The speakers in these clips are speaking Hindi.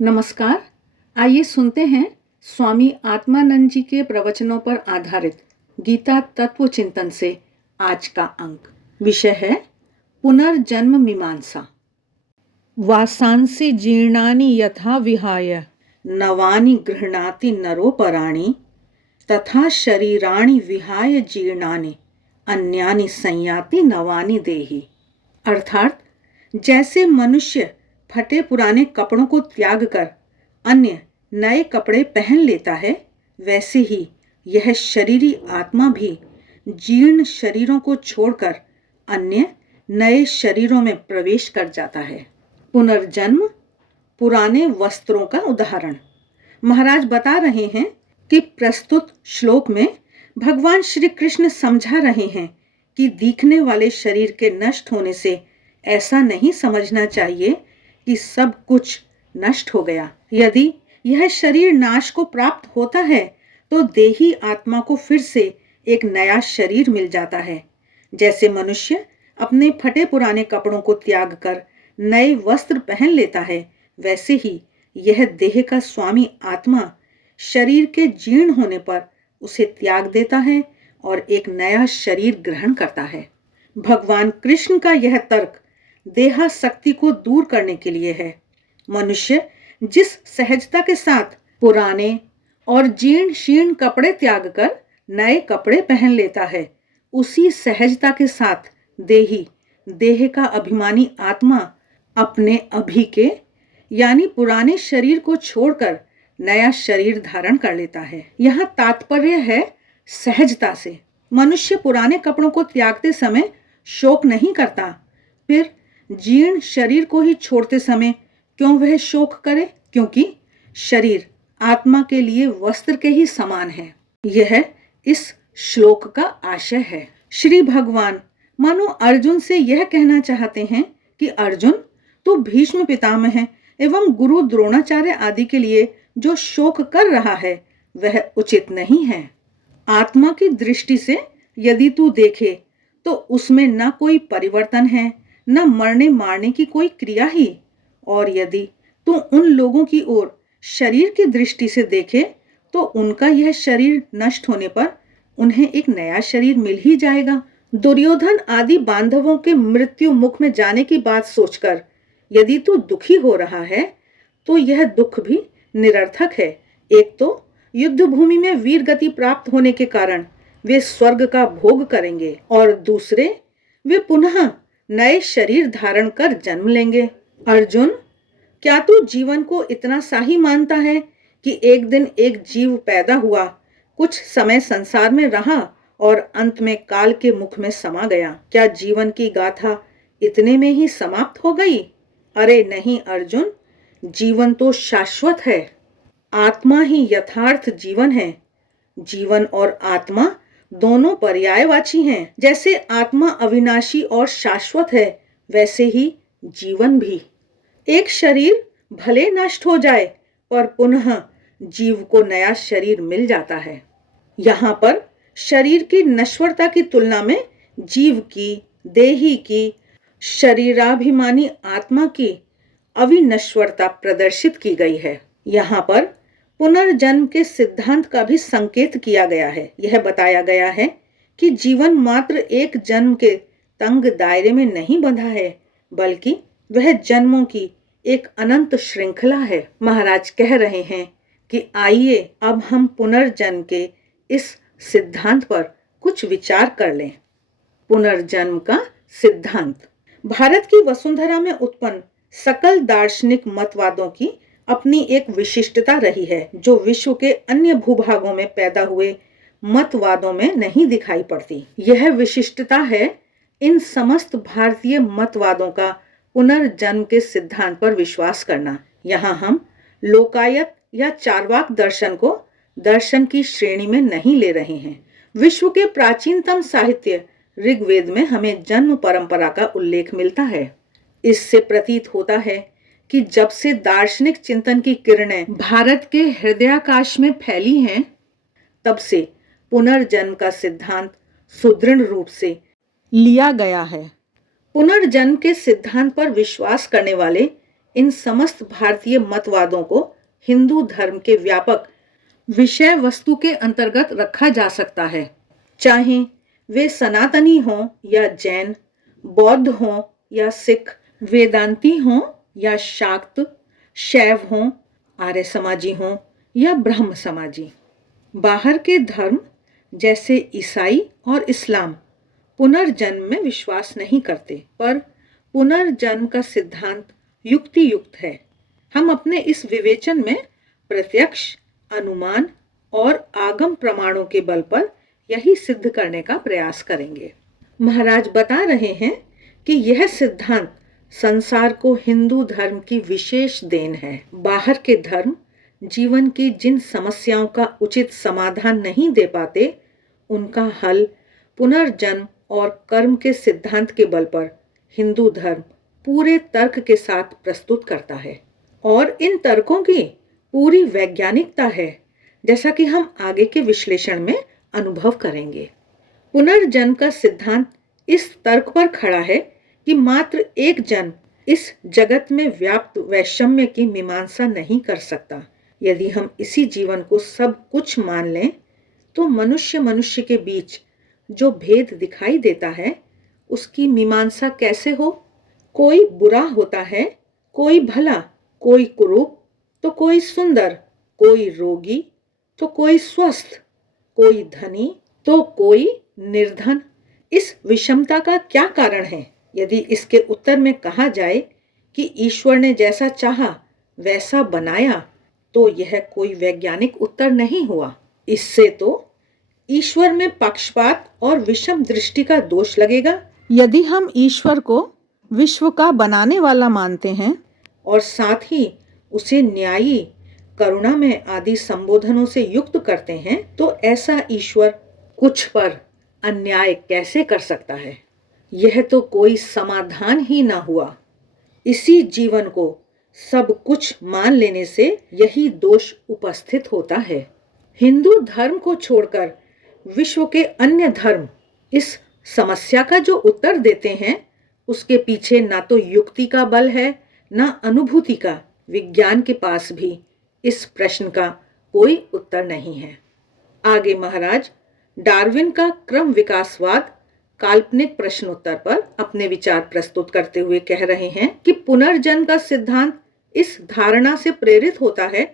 नमस्कार। आइए सुनते हैं स्वामी आत्मानंद जी के प्रवचनों पर आधारित गीता तत्व चिंतन से आज का अंक। विषय है पुनर्जन्म मीमांसा। वासांसि जीर्णानि यथा विहाय नवानि गृह्णाति नरोपराणि तथा शरीराणि विहाय जीर्णानि अन्यानि संयाति नवानि देहि। अर्थात जैसे मनुष्य फटे पुराने कपड़ों को त्याग कर अन्य नए कपड़े पहन लेता है, वैसे ही यह शरीरी आत्मा भी जीर्ण शरीरों को छोड़कर अन्य नए शरीरों में प्रवेश कर जाता है। पुनर्जन्म पुराने वस्त्रों का उदाहरण। महाराज बता रहे हैं कि प्रस्तुत श्लोक में भगवान श्री कृष्ण समझा रहे हैं कि दिखने वाले शरीर के नष्ट होने से ऐसा नहीं समझना चाहिए कि सब कुछ नष्ट हो गया। यदि यह शरीर नाश को प्राप्त होता है तो देही आत्मा को फिर से एक नया शरीर मिल जाता है। जैसे मनुष्य अपने फटे पुराने कपड़ों को त्याग कर नए वस्त्र पहन लेता है, वैसे ही यह देह का स्वामी आत्मा शरीर के जीर्ण होने पर उसे त्याग देता है और एक नया शरीर ग्रहण करता है। भगवान कृष्ण का यह तर्क देहासक्ति को दूर करने के लिए है। मनुष्य जिस सहजता के साथ पुराने और जीर्ण शीर्ण कपड़े त्याग कर नए कपड़े पहन लेता है, उसी सहजता के साथ देही देह का अभिमानी आत्मा अपने अभी के यानी पुराने शरीर को छोड़कर नया शरीर धारण कर लेता है। यहाँ तात्पर्य है सहजता से। मनुष्य पुराने कपड़ों को त्यागते समय शोक नहीं करता, फिर जीर्ण शरीर को ही छोड़ते समय क्यों वह शोक करे? क्योंकि शरीर आत्मा के लिए वस्त्र के ही समान है। यह इस श्लोक का आशय है। श्री भगवान मानो अर्जुन से यह कहना चाहते हैं कि अर्जुन, तू भीष्म पितामह है एवं गुरु द्रोणाचार्य आदि के लिए जो शोक कर रहा है वह उचित नहीं है। आत्मा की दृष्टि से यदि तू देखे तो उसमें न कोई परिवर्तन है, न मरने मारने की कोई क्रिया ही। और यदि तू उन लोगों की ओर शरीर की दृष्टि से देखे तो उनका यह शरीर नष्ट होने पर उन्हें एक नया शरीर मिल ही जाएगा। दुर्योधन आदि बांधवों के मृत्यु मुख में जाने की बात सोचकर यदि तू दुखी हो रहा है तो यह दुख भी निरर्थक है। एक तो युद्ध भूमि में वीर गति प्राप्त होने के कारण वे स्वर्ग का भोग करेंगे और दूसरे वे पुनः नए शरीर धारण कर जन्म लेंगे। अर्जुन, क्या तू जीवन को इतना सा ही मानता है कि एक दिन एक जीव पैदा हुआ, कुछ समय संसार में रहा और अंत में काल के मुख में समा गया? क्या जीवन की गाथा इतने में ही समाप्त हो गई? अरे नहीं अर्जुन, जीवन तो शाश्वत है। आत्मा ही यथार्थ जीवन है। जीवन और आत्मा दोनों पर्यायवाची हैं। जैसे आत्मा अविनाशी और शाश्वत है, वैसे ही जीवन भी। एक शरीर भले नष्ट हो जाए पर पुनः जीव को नया शरीर मिल जाता है। यहाँ पर शरीर की नश्वरता की तुलना में जीव की, देही की, शरीराभिमानी आत्मा की अविनश्वरता प्रदर्शित की गई है। यहाँ पर पुनर्जन्म के सिद्धांत का भी संकेत किया गया है। यह बताया गया है कि जीवन मात्र एक जन्म के तंग दायरे में नहीं बंधा है, बल्कि वह जन्मों की एक अनंत श्रृंखला है। महाराज कह रहे हैं कि आइए अब हम पुनर्जन्म के इस सिद्धांत पर कुछ विचार कर लें। पुनर्जन्म का सिद्धांत भारत की वसुंधरा में उत्पन्न सकल दार्शनिक मतवादों की अपनी एक विशिष्टता रही है, जो विश्व के अन्य भूभागों में पैदा हुए मतवादों में नहीं दिखाई पड़ती। यह विशिष्टता है इन समस्त भारतीय मतवादों का पुनर्जन्म के सिद्धांत पर विश्वास करना। यहाँ हम लोकायत या चार्वाक दर्शन को दर्शन की श्रेणी में नहीं ले रहे हैं। विश्व के प्राचीनतम साहित्य ऋग्वेद में हमें जन्म परंपरा का उल्लेख मिलता है। इससे प्रतीत होता है कि जब से दार्शनिक चिंतन की किरणें भारत के हृदयाकाश में फैली हैं, तब से पुनर्जन्म का सिद्धांत सुदृढ़ रूप से लिया गया है। पुनर्जन्म के सिद्धांत पर विश्वास करने वाले इन समस्त भारतीय मतवादों को हिंदू धर्म के व्यापक विषय वस्तु के अंतर्गत रखा जा सकता है, चाहे वे सनातनी हों या जैन, बौद्ध हों या सिख, वेदांती हों या शाक्त, शैव हों, आर्य समाजी हों या ब्रह्म समाजी। बाहर के धर्म जैसे ईसाई और इस्लाम पुनर्जन्म में विश्वास नहीं करते, पर पुनर्जन्म का सिद्धांत युक्ति युक्त है। हम अपने इस विवेचन में प्रत्यक्ष, अनुमान और आगम प्रमाणों के बल पर यही सिद्ध करने का प्रयास करेंगे। महाराज बता रहे हैं कि यह सिद्धांत संसार को हिंदू धर्म की विशेष देन है। बाहर के धर्म जीवन की जिन समस्याओं का उचित समाधान नहीं दे पाते, उनका हल पुनर्जन्म और कर्म के सिद्धांत के बल पर हिंदू धर्म पूरे तर्क के साथ प्रस्तुत करता है, और इन तर्कों की पूरी वैज्ञानिकता है, जैसा कि हम आगे के विश्लेषण में अनुभव करेंगे। पुनर्जन्म का सिद्धांत इस तर्क पर खड़ा है कि मात्र एक जन्म इस जगत में व्याप्त वैषम्य की मीमांसा नहीं कर सकता। यदि हम इसी जीवन को सब कुछ मान लें, तो मनुष्य के बीच जो भेद दिखाई देता है, उसकी मीमांसा कैसे हो? कोई बुरा होता है, कोई भला, कोई कुरूप तो कोई सुंदर, कोई रोगी तो कोई स्वस्थ, कोई धनी तो कोई निर्धन। इस विषमता का क्या कारण है? यदि इसके उत्तर में कहा जाए कि ईश्वर ने जैसा चाहा वैसा बनाया, तो यह कोई वैज्ञानिक उत्तर नहीं हुआ। इससे तो ईश्वर में पक्षपात और विषम दृष्टि का दोष लगेगा। यदि हम ईश्वर को विश्व का बनाने वाला मानते हैं और साथ ही उसे न्यायी, करुणामय आदि संबोधनों से युक्त करते हैं, तो ऐसा ईश्वर कुछ पर अन्याय कैसे कर सकता है? यह तो कोई समाधान ही ना हुआ। इसी जीवन को सब कुछ मान लेने से यही दोष उपस्थित होता है। हिंदू धर्म को छोड़कर विश्व के अन्य धर्म इस समस्या का जो उत्तर देते हैं, उसके पीछे ना तो युक्ति का बल है, ना अनुभूति का। विज्ञान के पास भी इस प्रश्न का कोई उत्तर नहीं है। आगे महाराज डार्विन का क्रम विकासवाद काल्पनिक प्रश्नोत्तर पर अपने विचार प्रस्तुत करते हुए कह रहे हैं कि पुनर्जन्म का सिद्धांत इस धारणा से प्रेरित होता है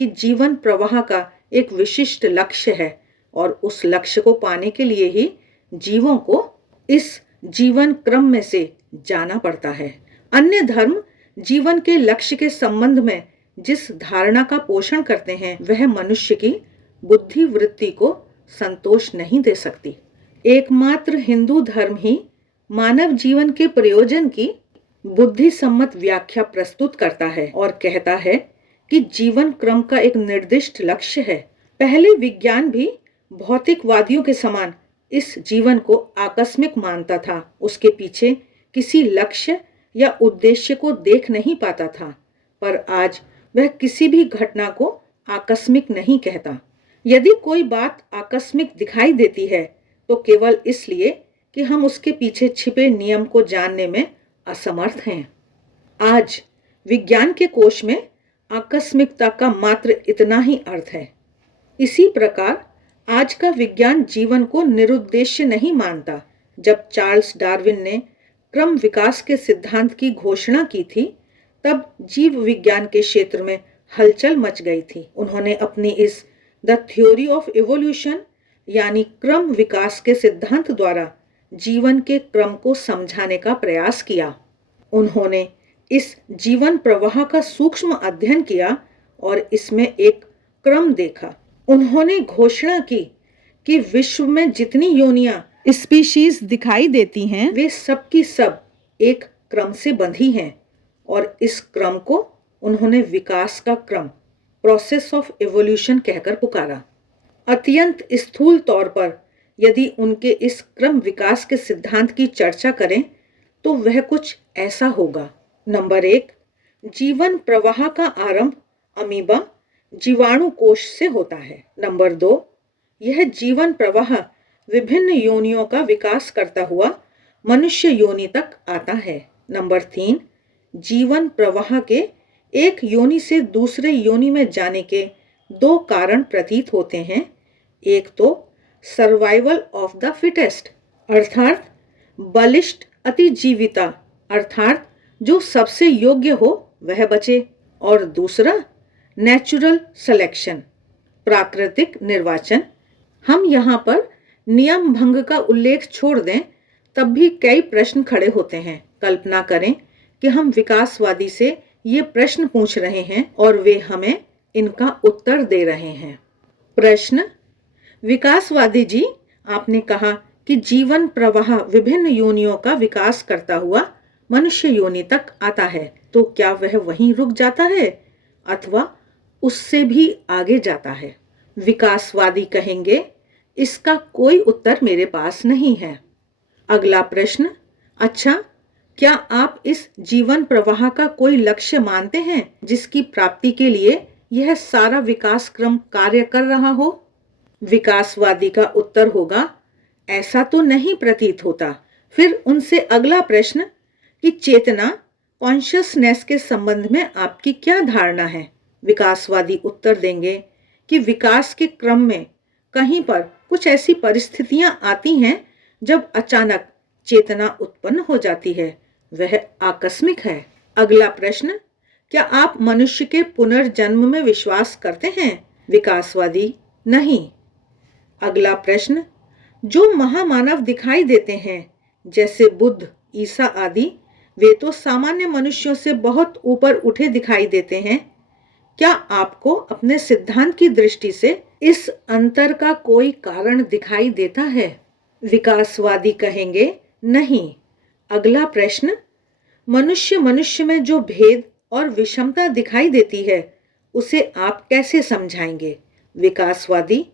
कि जीवन प्रवाह का एक विशिष्ट लक्ष्य है, और उस लक्ष्य को पाने के लिए ही जीवों को इस जीवन क्रम में से जाना पड़ता है। अन्य धर्म जीवन के लक्ष्य के संबंध में जिस धारणा का पोषण करते हैं, वह मनुष्य की बुद्धि वृत्ति को संतोष नहीं दे सकती। एकमात्र हिंदू धर्म ही मानव जीवन के प्रयोजन की बुद्धि सम्मत व्याख्या प्रस्तुत करता है और कहता है कि जीवन क्रम का एक निर्दिष्ट लक्ष्य है। पहले विज्ञान भी भौतिकवादियों के समान इस जीवन को आकस्मिक मानता था, उसके पीछे किसी लक्ष्य या उद्देश्य को देख नहीं पाता था, पर आज वह किसी भी घटना को आकस्मिक नहीं कहता। यदि कोई बात आकस्मिक दिखाई देती है, तो केवल इसलिए कि हम उसके पीछे छिपे नियम को जानने में असमर्थ हैं। आज विज्ञान के कोश में आकस्मिकता का मात्र इतना ही अर्थ है। इसी प्रकार आज का विज्ञान जीवन को निरुद्देश्य नहीं मानता। जब चार्ल्स डार्विन ने क्रम विकास के सिद्धांत की घोषणा की थी, तब जीव विज्ञान के क्षेत्र में हलचल मच गई थी। उन्होंने अपनी इस द थ्योरी ऑफ इवोल्यूशन यानी क्रम विकास के सिद्धांत द्वारा जीवन के क्रम को समझाने का प्रयास किया। उन्होंने इस जीवन प्रवाह का सूक्ष्म अध्ययन किया और इसमें एक क्रम देखा। उन्होंने घोषणा की कि विश्व में जितनी योनियां स्पीशीज दिखाई देती हैं, वे सब की सब एक क्रम से बंधी हैं, और इस क्रम को उन्होंने विकास का क्रम, प्रोसेस ऑफ एवोल्यूशन कहकर पुकारा। अत्यंत स्थूल तौर पर यदि उनके इस क्रम विकास के सिद्धांत की चर्चा करें, तो वह कुछ ऐसा होगा। नंबर 1, जीवन प्रवाह का आरंभ अमीबा जीवाणु कोश से होता है। नंबर 2, यह जीवन प्रवाह विभिन्न योनियों का विकास करता हुआ मनुष्य योनि तक आता है। नंबर 3, जीवन प्रवाह के एक योनि से दूसरे योनि में जाने के दो कारण प्रतीत होते हैं। एक तो सर्वाइवल ऑफ द फिटेस्ट अर्थात बलिष्ठ अतिजीविता अर्थात जो सबसे योग्य हो वह बचे, और दूसरा नेचुरल सिलेक्शन प्राकृतिक निर्वाचन। हम यहाँ पर नियम भंग का उल्लेख छोड़ दें तब भी कई प्रश्न खड़े होते हैं। कल्पना करें कि हम विकासवादी से ये प्रश्न पूछ रहे हैं और वे हमें इनका उत्तर दे रहे हैं। प्रश्न: विकासवादी जी, आपने कहा कि जीवन प्रवाह विभिन्न योनियों का विकास करता हुआ मनुष्य योनि तक आता है, तो क्या वह वहीं रुक जाता है अथवा उससे भी आगे जाता है? विकासवादी कहेंगे, इसका कोई उत्तर मेरे पास नहीं है। अगला प्रश्न: अच्छा, क्या आप इस जीवन प्रवाह का कोई लक्ष्य मानते हैं जिसकी प्राप्ति के लिए यह सारा विकास क्रम कार्य कर रहा हो? विकासवादी का उत्तर होगा, ऐसा तो नहीं प्रतीत होता। फिर उनसे अगला प्रश्न कि चेतना कॉन्शियसनेस के संबंध में आपकी क्या धारणा है? विकासवादी उत्तर देंगे कि विकास के क्रम में कहीं पर कुछ ऐसी परिस्थितियां आती हैं जब अचानक चेतना उत्पन्न हो जाती है, वह आकस्मिक है। अगला प्रश्न: क्या आप मनुष्य के पुनर्जन्म में विश्वास करते हैं? विकासवादी: नहीं। अगला प्रश्न: जो महामानव दिखाई देते हैं जैसे बुद्ध, ईसा आदि, वे तो सामान्य मनुष्यों से बहुत ऊपर उठे दिखाई देते हैं। क्या आपको अपने सिद्धांत की दृष्टि से इस अंतर का कोई कारण दिखाई देता है? विकासवादी कहेंगे, नहीं। अगला प्रश्न: मनुष्य मनुष्य में जो भेद और विषमता दिखाई देती है उसे आप कैसे समझाएंगे? विकासवादी: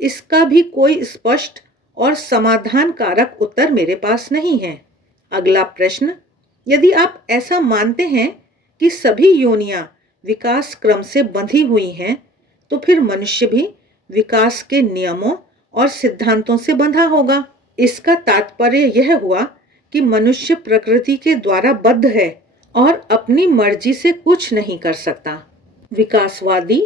इसका भी कोई स्पष्ट और समाधान कारक उत्तर मेरे पास नहीं है। अगला प्रश्न: यदि आप ऐसा मानते हैं कि सभी योनियां विकास क्रम से बंधी हुई हैं, तो फिर मनुष्य भी विकास के नियमों और सिद्धांतों से बंधा होगा। इसका तात्पर्य यह हुआ कि मनुष्य प्रकृति के द्वारा बद्ध है और अपनी मर्जी से कुछ नहीं कर सकता। विकासवादी: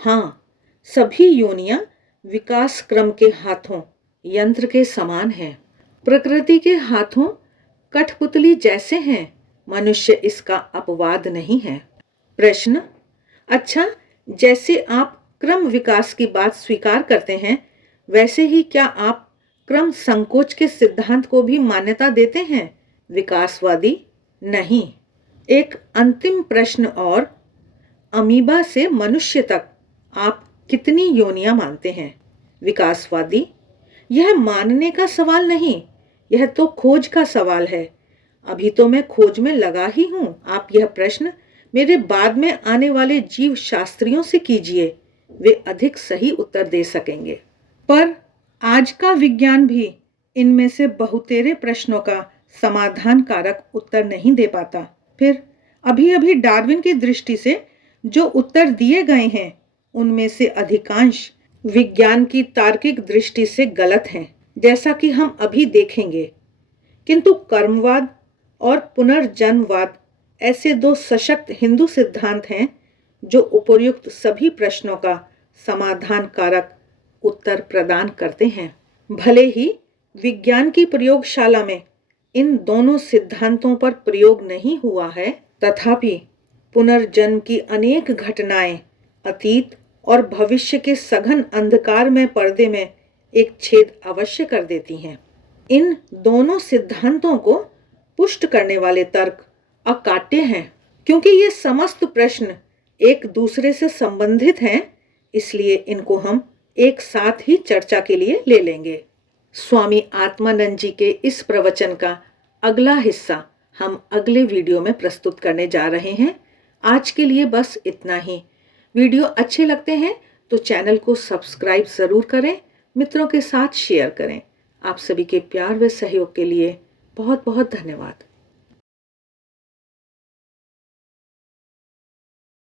हाँ, सभी योनियां विकास क्रम के हाथों यंत्र के समान हैं, प्रकृति के हाथों कठपुतली जैसे हैं। मनुष्य इसका अपवाद नहीं है। प्रश्न: अच्छा, जैसे आप क्रम विकास की बात स्वीकार करते हैं, वैसे ही क्या आप क्रम संकोच के सिद्धांत को भी मान्यता देते हैं? विकासवादी: नहीं। एक अंतिम प्रश्न और, अमीबा से मनुष्य तक आप कितनी योनियां मानते हैं? विकासवादी: यह मानने का सवाल नहीं, यह तो खोज का सवाल है। अभी तो मैं खोज में लगा ही हूं। आप यह प्रश्न मेरे बाद में आने वाले जीव शास्त्रियों से कीजिए, वे अधिक सही उत्तर दे सकेंगे। पर आज का विज्ञान भी इनमें से बहुतेरे प्रश्नों का समाधान कारक उत्तर नहीं दे पाता। फिर अभी अभी डार्विन की दृष्टि से जो उत्तर दिए गए हैं उनमें से अधिकांश विज्ञान की तार्किक दृष्टि से गलत हैं, जैसा कि हम अभी देखेंगे। किंतु कर्मवाद और पुनर्जन्मवाद ऐसे दो सशक्त हिंदू सिद्धांत हैं जो उपर्युक्त सभी प्रश्नों का समाधान कारक उत्तर प्रदान करते हैं। भले ही विज्ञान की प्रयोगशाला में इन दोनों सिद्धांतों पर प्रयोग नहीं हुआ है, तथापि पुनर्जन्म की अनेक घटनाएं अतीत और भविष्य के सघन अंधकार में पर्दे में एक छेद अवश्य कर देती हैं। इन दोनों सिद्धांतों को पुष्ट करने वाले तर्क अकाट्य हैं, क्योंकि ये समस्त प्रश्न एक दूसरे से संबंधित हैं, इसलिए इनको हम एक साथ ही चर्चा के लिए ले लेंगे। स्वामी आत्मानंद जी के इस प्रवचन का अगला हिस्सा हम अगले वीडियो में प्रस्तुत करने जा रहे हैं। आज के लिए बस इतना ही। वीडियो अच्छे लगते हैं तो चैनल को सब्सक्राइब ज़रूर करें, मित्रों के साथ शेयर करें। आप सभी के प्यार व सहयोग के लिए बहुत बहुत धन्यवाद।